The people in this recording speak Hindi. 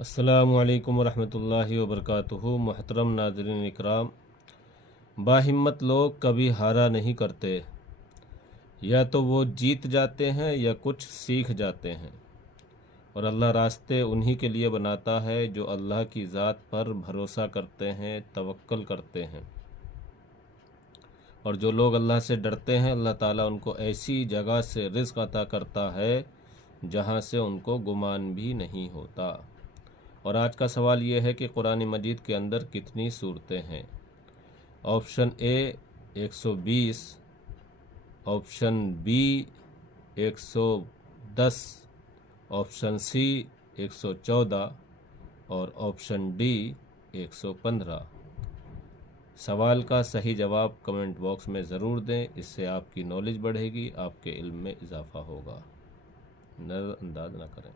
अस्सलामु अलैकुम वरहमतुल्लाहि वबरकातुहू। मोहतरम नाज़रीन इकराम, बाहिम्मत लोग कभी हारा नहीं करते। या तो वो जीत जाते हैं या कुछ सीख जाते हैं, और अल्लाह रास्ते उन्हीं के लिए बनाता है जो अल्लाह की ज़ात पर भरोसा करते हैं, तवक्कल करते हैं। और जो लोग अल्लाह से डरते हैं, अल्लाह ताला उनको ऐसी जगह से रिज़्क़ अता करता है जहाँ से उनको गुमान भी नहीं होता। और आज का सवाल ये है कि कुरान मजीद के अंदर कितनी सूरतें हैं। Option A 120, option B 110, option C 114 और ऑप्शन डी 115। सवाल का सही जवाब कमेंट बॉक्स में ज़रूर दें, इससे आपकी नॉलेज बढ़ेगी, आपके इल्म में इजाफ़ा होगा। नज़रअंदाज ना करें।